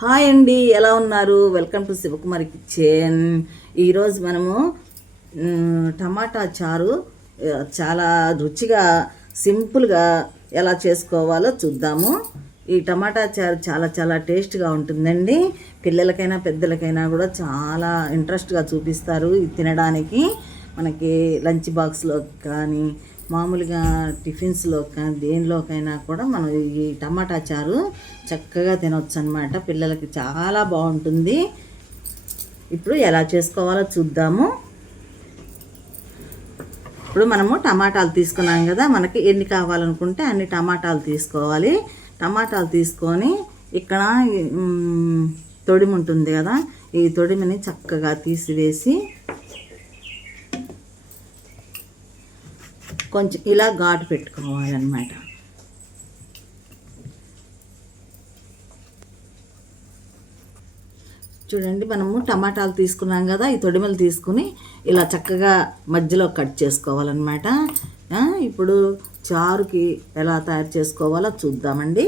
Hi అండి ఎలా ఉన్నారు? వెల్కమ్ టు శివకుమారి కిచెన్ ఈరోజు మనము టమాటా చారు చాలా రుచిగా సింపుల్గా ఎలా చేసుకోవాలో చూద్దాము. ఈ టమాటా చారు చాలా చాలా టేస్ట్గా ఉంటుందండి. పిల్లలకైనా పెద్దలకైనా కూడా చాలా ఇంట్రెస్ట్గా చూపిస్తారు. ఇది తినడానికి మనకి లంచ్ బాక్స్లో కానీ మామూలుగా టిఫిన్స్లో దేనిలోకైనా కూడా మనం ఈ టమాటా చారు చక్కగా తినొచ్చు అనమాట పిల్లలకి చాలా బాగుంటుంది. ఇప్పుడు ఎలా చేసుకోవాలో చూద్దాము. ఇప్పుడు మనము టమాటాలు తీసుకున్నాం కదా మనకి ఎన్ని కావాలనుకుంటే అన్ని టమాటాలు తీసుకోవాలి. టమాటాలు తీసుకొని ఇక్కడ తొడిమి ఉంటుంది కదా ఈ తొడిమిని చక్కగా తీసివేసి కొంచెం ఇలా ఘాటు పెట్టుకోవాలన్నమాట. చూడండి మనము టమాటాలు తీసుకున్నాం కదా ఈ తొడిమలు తీసుకుని ఇలా చక్కగా మధ్యలో కట్ చేసుకోవాలన్నమాట. ఇప్పుడు చారుకి ఎలా తయారు చేసుకోవాలో చూద్దామండి.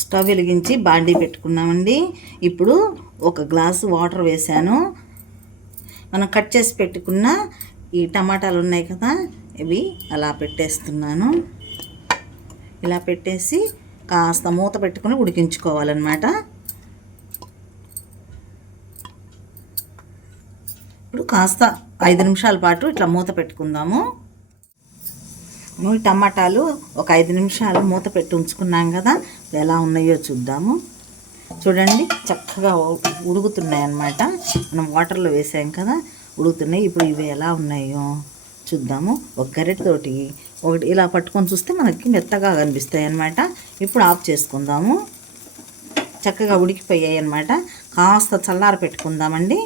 స్టవ్ వెలిగించి బాండీ పెట్టుకున్నామండి. ఇప్పుడు ఒక గ్లాసు వాటర్ వేసాను మనం కట్ చేసి పెట్టుకున్న ఈ టమాటాలు ఉన్నాయి కదా ఇవి అలా పెట్టేస్తున్నాను. ఇలా పెట్టేసి కాస్త మూత పెట్టుకుని ఉడికించుకోవాలన్నమాట. ఇప్పుడు కాస్త ఐదు నిమిషాల పాటు ఇట్లా మూత పెట్టుకుందాము. ఈ టమాటాలు ఒక ఐదు నిమిషాలు మూత పెట్టి ఉంచుకున్నాం కదా ఎలా ఉన్నాయో చూద్దాము. చూడండి చక్కగా ఉ- ఉడుకుతున్నాయి అన్నమాట మనం వాటర్లో వేసాం కదా ఉడుకుతున్నాయి. ఇప్పుడు ఇవి ఎలా ఉన్నాయో చూద్దాము. ఒక గరిటతోటి ఒకటి ఇలా పట్టుకొని చూస్తే మనకి మెత్తగా కనిపిస్తాయి అన్నమాట. ఇప్పుడు ఆఫ్ చేసుకుందాము. చక్కగా ఉడికిపోయాయి అన్నమాట. కాస్త చల్లారి పెట్టుకుందామండి.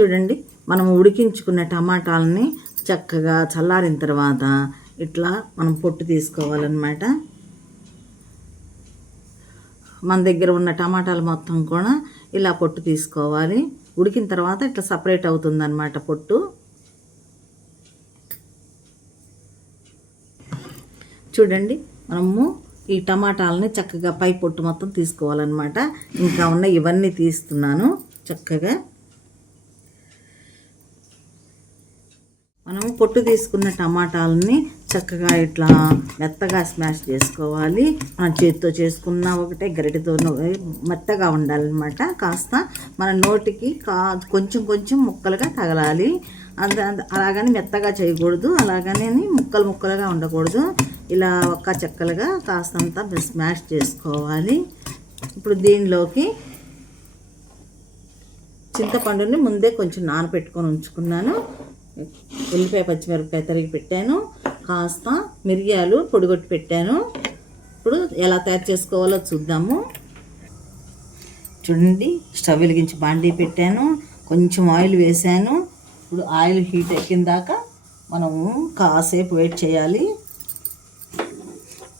చూడండి మనం ఉడికించుకున్న టమాటాలని చక్కగా చల్లారిన తర్వాత ఇట్లా మనం పొట్టు తీసుకోవాలన్నమాట. మన దగ్గర ఉన్న టమాటాలు మొత్తం కూడా ఇలా పొట్టు తీసుకోవాలి. ఉడికిన తర్వాత ఇట్లా సపరేట్ అవుతుందన్నమాట పొట్టు. చూడండి మనము ఈ టమాటాలని చక్కగా పై పొట్టు మొత్తం తీసుకోవాలన్నమాట. ఇంకా ఉన్న ఇవన్నీ తీస్తున్నాను చక్కగా. మనం పొట్టు తీసుకున్న టమాటాలని చక్కగా ఇట్లా మెత్తగా స్మాష్ చేసుకోవాలి. మన చేతితో చేసుకున్న ఒకటే గరిటతో మెత్తగా ఉండాలన్నమాట. కాస్త మన నోటికి కా కొంచెం కొంచెం ముక్కలుగా తగలాలి. అంత అలాగని మెత్తగా చేయకూడదు. అలాగనే ముక్కలు ముక్కలుగా ఉండకూడదు. ఇలా ఒక్క చెక్కలుగా కాస్తంత స్మాష్ చేసుకోవాలి. ఇప్పుడు దీనిలోకి చింతపండుని ముందే కొంచెం నానబెట్టుకొని ఉంచుకున్నాను. ఉల్లిపాయ పచ్చిమిరపకాయ తరిగి పెట్టాను కాస్త మిరియాలు పొడిగొట్టి పెట్టాను. ఇప్పుడు ఎలా తయారు చేసుకోవాలో చూద్దాము. చూడండి స్టవ్ వెలిగించి బాండీ పెట్టాను కొంచెం ఆయిల్ వేసాను. ఇప్పుడు ఆయిల్ హీట్ ఎక్కిన దాకా మనము కాసేపు వెయిట్ చేయాలి.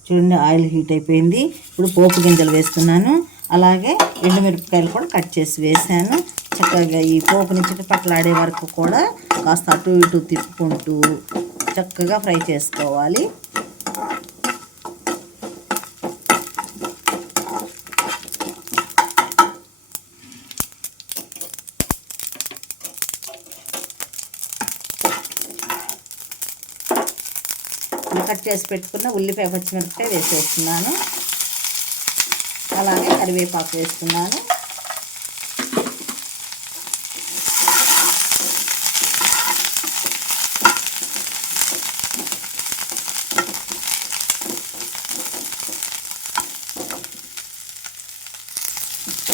చూడండి ఆయిల్ హీట్ అయిపోయింది. ఇప్పుడు పోపు గింజలు వేస్తున్నాను. అలాగే ఎండుమిరపకాయలు కూడా కట్ చేసి వేసాను. చక్కగా ఈ పోపుని చిటపట్లాడే వరకు కూడా కాస్త అటు ఇటు తిప్పుకుంటూ చక్కగా ఫ్రై చేసుకోవాలి. కట్ చేసి పెట్టుకున్న ఉల్లిపాయ పచ్చిమిరపకాయ వేసేస్తున్నాను. అలాగే కరివేపాకు వేస్తున్నాను.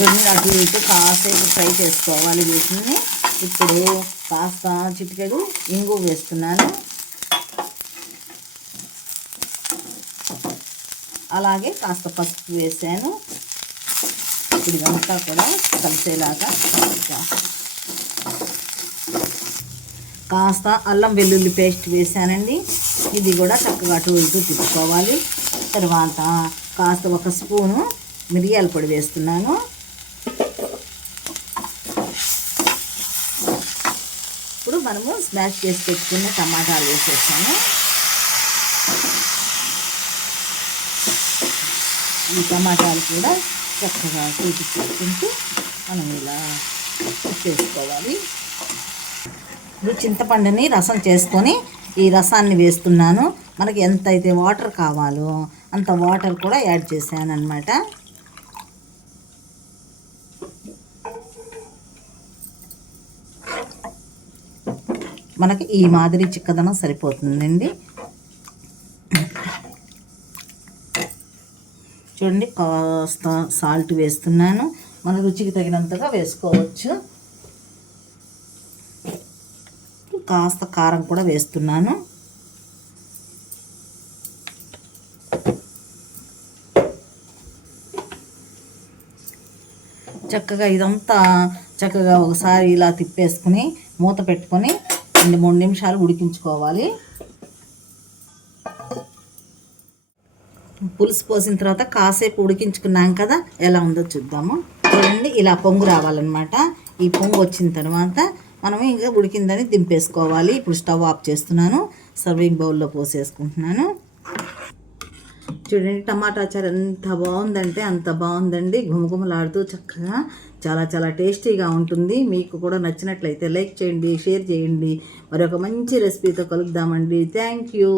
చూడండి అటు ఇటు కాసేపు ఫ్రై చేసుకోవాలి వీటిని ఇప్పుడు కాస్త చిటికెడు ఇంగు వేస్తున్నాను. అలాగే కాస్త పసుపు వేసాను. ఇప్పుడు ఇదంతా కూడా కలిసేలాగా కాస్త అల్లం వెల్లుల్లి పేస్ట్ వేసానండి. ఇది కూడా చక్కగా అటు ఇటు తిప్పుకోవాలి. తర్వాత కాస్త ఒక స్పూను మిరియాల పొడి వేస్తున్నాను. ఇప్పుడు మనము స్మాష్ చేసి పెట్టుకున్న టమాటాలు వేసేసాము ఈ టమాటాలు కూడా చక్కగా చూపించుకుంటూ మనం ఇలా చేసుకోవాలి ఇప్పుడు చింతపండుని రసం చేసుకొని ఈ రసాన్ని వేస్తున్నాను. మనకి ఎంత అయితే వాటర్ కావాలో అంత వాటర్ కూడా యాడ్ చేశాను అనమాట మనకి ఈ మాదిరి చిక్కదనం సరిపోతుందండి. చూడండి కాస్త సాల్ట్ వేస్తున్నాను. మన రుచికి తగినంతగా వేసుకోవచ్చు. కాస్త కారం కూడా వేస్తున్నాను. చక్కగా ఇదంతా చక్కగా ఒకసారి ఇలా తిప్పేసుకుని మూత పెట్టుకొని రెండు మూడు నిమిషాలు ఉడికించుకోవాలి. పులుసు పోసిన తర్వాత కాసేపు ఉడికించుకున్నాం కదా ఎలా ఉందో చూద్దాము. చూడండి ఇలా పొంగు రావాలన్నమాట. ఈ పొంగు వచ్చిన తర్వాత మనం ఇంకా ఉడికిందని దింపేసుకోవాలి. ఇప్పుడు స్టవ్ ఆఫ్ చేస్తున్నాను సర్వింగ్ బౌల్లో పోసేసుకుంటున్నాను. చూడండి టమాటా చారు ఎంత బాగుందంటే అంత బాగుందండి. గుమగుమలాడుతూ చక్కగా చాలా చాలా టేస్టీగా ఉంటుంది. మీకు కూడా నచ్చినట్లయితే లైక్ చేయండి షేర్ చేయండి. మరొక మంచి రెసిపీతో కలుద్దామండి. Thank you.